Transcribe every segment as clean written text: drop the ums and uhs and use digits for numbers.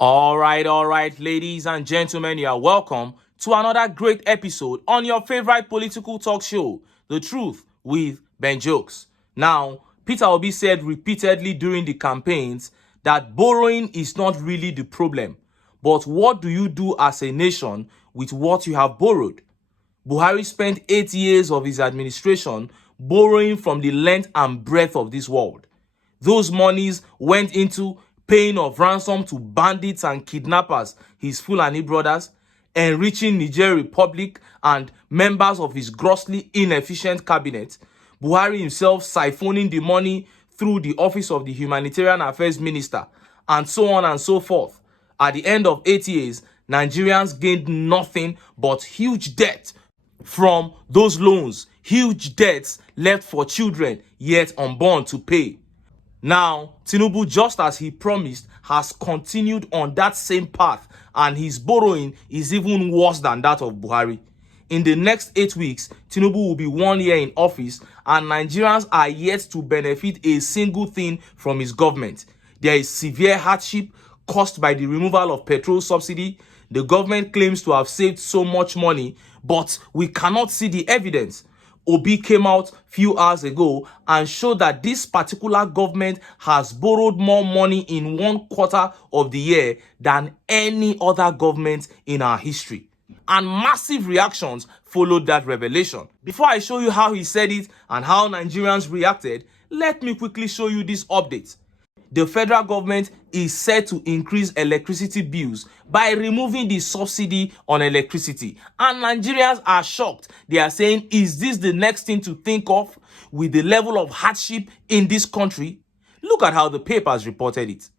All right, ladies and gentlemen, you are welcome to another great episode on your favorite political talk show, The Truth with Ben Jokes. Now, Peter Obi said repeatedly during the campaigns that borrowing is not really the problem, but what do you do as a nation with what you have borrowed? Buhari spent 8 years of his administration borrowing from the length and breadth of this world. Those monies went into paying of ransom to bandits and kidnappers, his Fulani brothers, enriching Niger Republic and members of his grossly inefficient cabinet, Buhari himself siphoning the money through the office of the Humanitarian Affairs Minister, and so on and so forth. At the end of 8 years, Nigerians gained nothing but huge debt from those loans, huge debts left for children yet unborn to pay. Now, TINUBU, just as he promised, has continued on that same path, and his borrowing is even worse than that of Buhari. In the next 8 weeks, TINUBU will be 1 year in office, and Nigerians are yet to benefit a single thing from his government. There is severe hardship caused by the removal of petrol subsidy. The government claims to have saved so much money, but we cannot see the evidence. Obi came out few hours ago and showed that this particular government has borrowed more money in 1/4 of the year than any other government in our history. And massive reactions followed that revelation. Before I show you how he said it and how Nigerians reacted, let me quickly show you this update. The federal government is set to increase electricity bills by removing the subsidy on electricity. And Nigerians are shocked. They are saying, is this the next thing to think of with the level of hardship in this country? Look at how the papers reported it.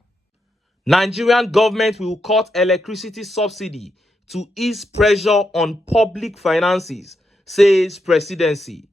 Nigerian government will cut electricity subsidy to ease pressure on public finances, says presidency.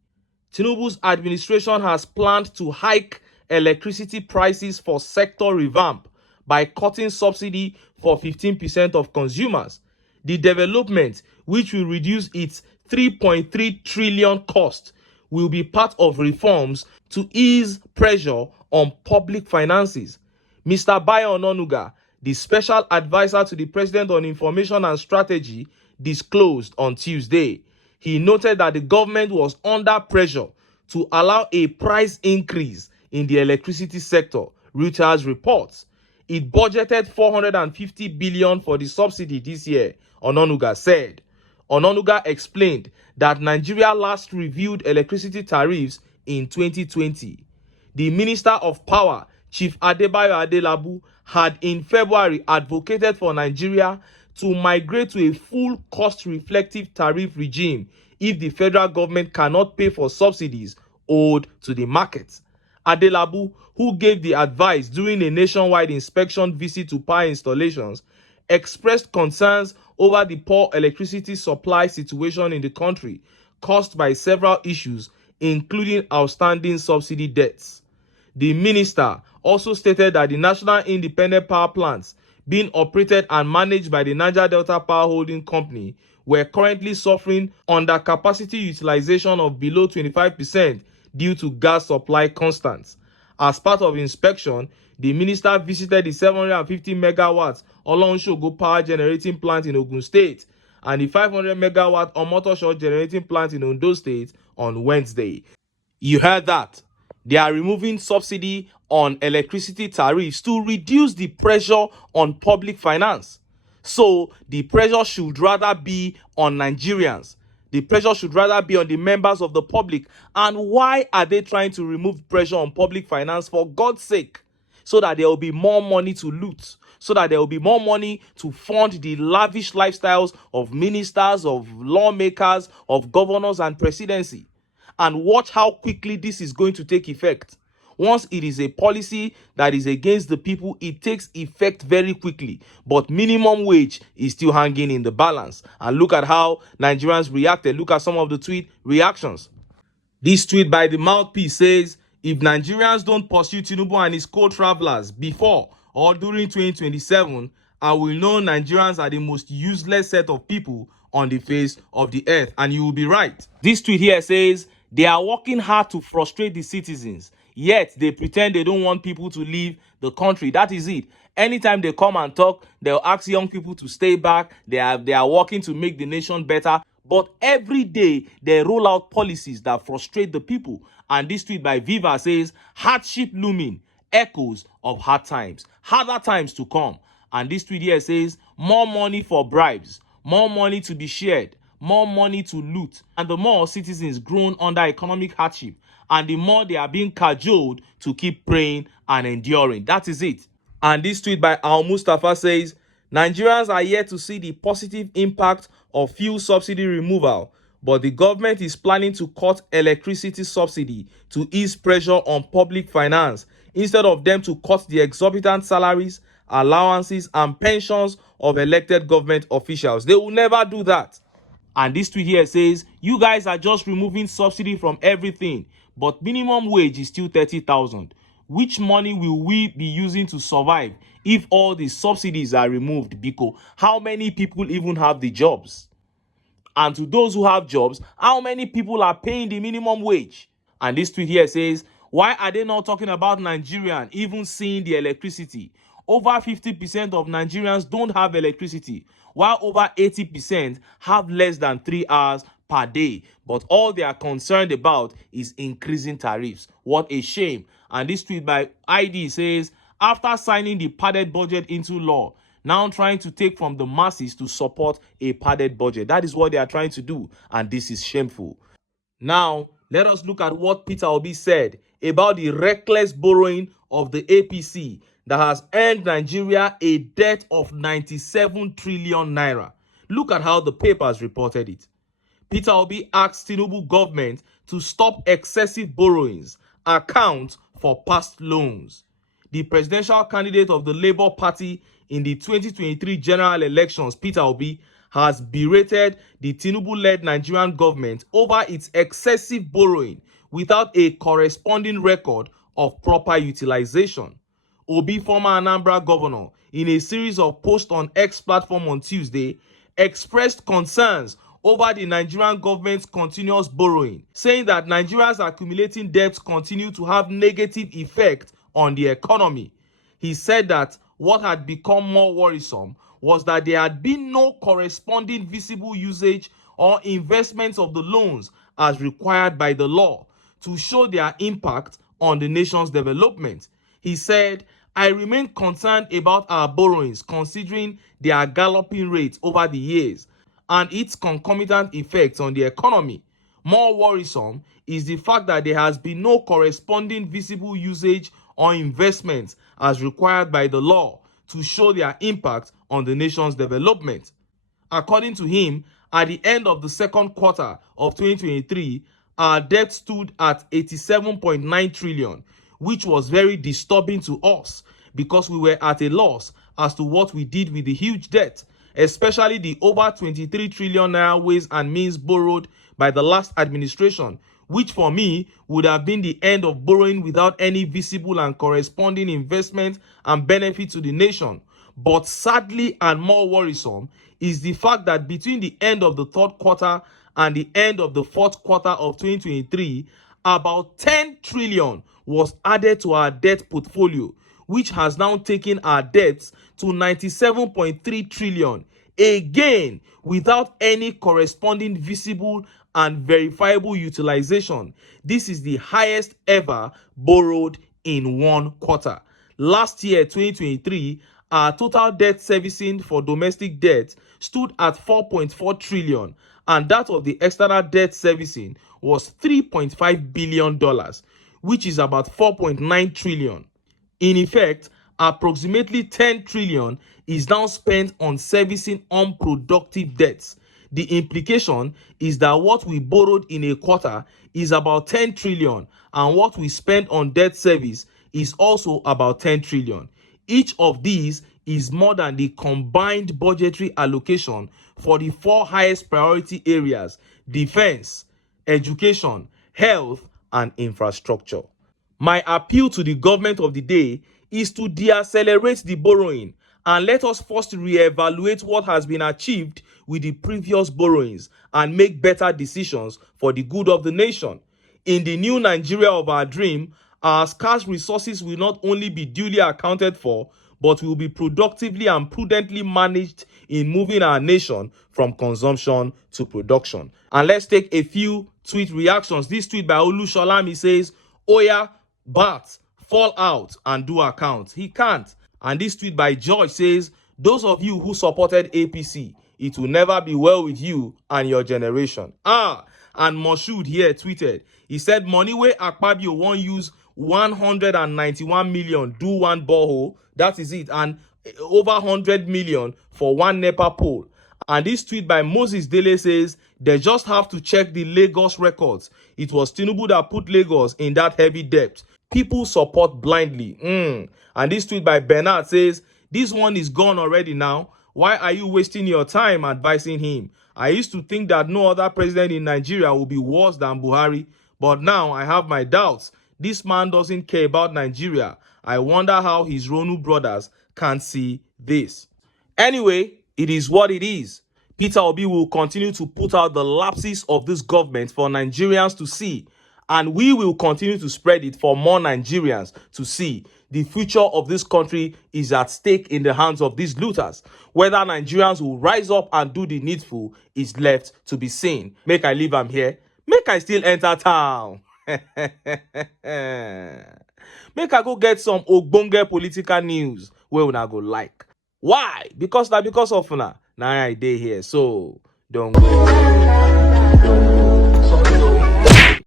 Tinubu's administration has planned to hike electricity prices for sector revamp by cutting subsidy for 15% of consumers. The development, which will reduce its 3.3 trillion cost, will be part of reforms to ease pressure on public finances. Mr. Bayo Ononuga, the special advisor to the President on Information and Strategy, disclosed on Tuesday. He noted that the government was under pressure to allow a price increase in the electricity sector, Reuters reports. It budgeted 450 billion for the subsidy this year, Ononuga said. Ononuga explained that Nigeria last reviewed electricity tariffs in 2020. The Minister of Power, Chief Adebayo Adelabu, had in February advocated for Nigeria to migrate to a full cost-reflective tariff regime if the federal government cannot pay for subsidies owed to the market. Adelabu, who gave the advice during a nationwide inspection visit to power installations, expressed concerns over the poor electricity supply situation in the country, caused by several issues, including outstanding subsidy debts. The minister also stated that the National Independent Power Plants, being operated and managed by the Niger Delta Power Holding Company, were currently suffering under capacity utilization of below 25% due to gas supply constants. As part of inspection, the minister visited the 750 megawatts Olonshogo power generating plant in Ogun State and the 500 megawatt Omotosho generating plant in Ondo State on Wednesday. You heard that. They are removing subsidy on electricity tariffs to reduce the pressure on public finance. So the pressure should rather be on Nigerians. The pressure should rather be on the members of the public. And why are they trying to remove pressure on public finance? For God's sake, so that there will be more money to loot, so that there will be more money to fund the lavish lifestyles of ministers, of lawmakers, of governors and presidency. And watch how quickly this is going to take effect. Once it is a policy that is against the people, it takes effect very quickly. But minimum wage is still hanging in the balance. And look at how Nigerians reacted. Look at some of the tweet reactions. This tweet by the mouthpiece says, if Nigerians don't pursue Tinubu and his co-travelers before or during 2027, I will know Nigerians are the most useless set of people on the face of the earth. And you will be right. This tweet here says, they are working hard to frustrate the citizens, yet they pretend they don't want people to leave the country. That is it. Anytime they come and talk, they'll ask young people to stay back. They are working to make the nation better. But every day, they roll out policies that frustrate the people. And this tweet by Viva says, hardship looming, echoes of hard times, harder times to come. And this tweet here says, more money for bribes, more money to be shared, more money to loot. And the more citizens groan under economic hardship, and the more they are being cajoled to keep praying and enduring. That is it. And this tweet by Al Mustafa says, Nigerians are yet to see the positive impact of fuel subsidy removal, but the government is planning to cut electricity subsidy to ease pressure on public finance instead of them to cut the exorbitant salaries, allowances, and pensions of elected government officials. They will never do that. And this tweet here says, you guys are just removing subsidy from everything, but minimum wage is still 30,000. Which money will we be using to survive if all the subsidies are removed? Because how many people even have the jobs? And to those who have jobs, how many people are paying the minimum wage? And this tweet here says, why are they not talking about Nigerians even seeing the electricity? Over 50% of Nigerians don't have electricity, while over 80% have less than 3 hours per day. But all they are concerned about is increasing tariffs. What a shame. And this tweet by ID says, after signing the padded budget into law, now trying to take from the masses to support a padded budget. That is what they are trying to do, and this is shameful. Now, let us look at what Peter Obi said about the reckless borrowing of the APC that has earned Nigeria a debt of 97 trillion naira. Look at how the papers reported it. Peter Obi asked TINUBU government to stop excessive borrowings, account for past loans. The presidential candidate of the Labour Party in the 2023 general elections, Peter Obi, has berated the TINUBU-led Nigerian government over its excessive borrowing without a corresponding record of proper utilization. Obi, former Anambra governor, in a series of posts on X platform on Tuesday, expressed concerns over the Nigerian government's continuous borrowing, saying that Nigeria's accumulating debts continue to have negative effect on the economy. He said that what had become more worrisome was that there had been no corresponding visible usage or investments of the loans as required by the law to show their impact on the nation's development. He said, I remain concerned about our borrowings considering their galloping rates over the years and its concomitant effects on the economy. More worrisome is the fact that there has been no corresponding visible usage or investments as required by the law to show their impact on the nation's development. According to him, at the end of the second quarter of 2023, our debt stood at 87.9 trillion, which was very disturbing to us because we were at a loss as to what we did with the huge debt, especially the over 23 trillion naira ways and means borrowed by the last administration, which for me would have been the end of borrowing without any visible and corresponding investment and benefit to the nation. But sadly and more worrisome is the fact that between the end of the third quarter and the end of the fourth quarter of 2023, about 10 trillion was added to our debt portfolio, which has now taken our debts to 97.3 trillion, again without any corresponding visible and verifiable utilization. This is the highest ever borrowed in one quarter. Last year, 2023, our total debt servicing for domestic debt stood at 4.4 trillion, and that of the external debt servicing was $3.5 billion, which is about 4.9 trillion. In effect, approximately 10 trillion is now spent on servicing unproductive debts. The implication is that what we borrowed in a quarter is about 10 trillion, and what we spent on debt service is also about 10 trillion. Each of these is more than the combined budgetary allocation for the four highest priority areas: defense, education, health, and infrastructure. My appeal to the government of the day is to deaccelerate the borrowing and let us first reevaluate what has been achieved with the previous borrowings and make better decisions for the good of the nation. In the new Nigeria of our dream, our scarce resources will not only be duly accounted for, but will be productively and prudently managed in moving our nation from consumption to production. And let's take a few tweet reactions. This tweet by Olu Sholami says, Oya, Bat, fall out and do account. He can't. And this tweet by George says, those of you who supported APC, it will never be well with you and your generation. And Moshood here tweeted, he said, money where Akpabio won't use 191 million do one borehole, that is it, and over 100 million for one NEPA pole. And this tweet by Moses Dele says, they just have to check the Lagos records. It was Tinubu that put Lagos in that heavy debt. People support blindly. And this tweet by Bernard says, this one is gone already now. Why are you wasting your time advising him? I used to think that no other president in Nigeria would be worse than Buhari, but now I have my doubts. This man doesn't care about Nigeria. I wonder how his Ronu brothers can't see this. Anyway, it is what it is. Peter Obi will continue to put out the lapses of this government for Nigerians to see, and we will continue to spread it for more Nigerians to see. The future of this country is at stake in the hands of these looters. Whether Nigerians will rise up and do the needful is left to be seen. Make I leave am here. Make I still enter town. Make I go get some ogbonge political news where una go like. Why? Because of una. Now I dey here. So don't go.